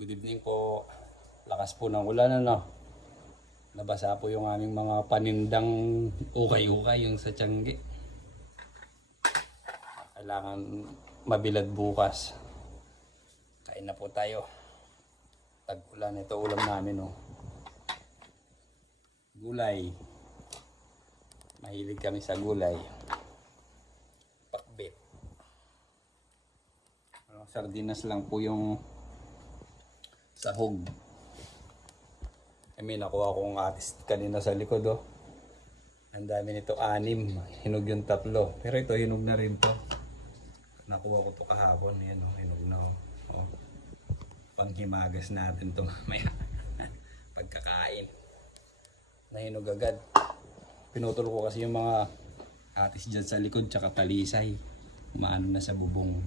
Good evening po. Lakas po ng ulan ano. Nabasa po yung aming mga panindang ukay-ukay yung sa Tiangge. Kailangan mabilad bukas. Kain na po tayo. Tag-ulan, ito ulam namin oh. Gulay. Mahilig kami sa gulay. Pakbet. Sardinas lang po yung sahog. May nakuha akong atis kanina sa likod oh. Ang dami nito, 6. Hinog yung 3. Pero ito hinog na rin to. Nakuha ko to kahapon. Yan oh, hinog na oh. Oh. Panghimagas natin to mamaya. Pagkakain. Nahinog agad. Pinutol ko kasi yung mga atis dyan sa likod tsaka talisay. Umaano na sa bubong.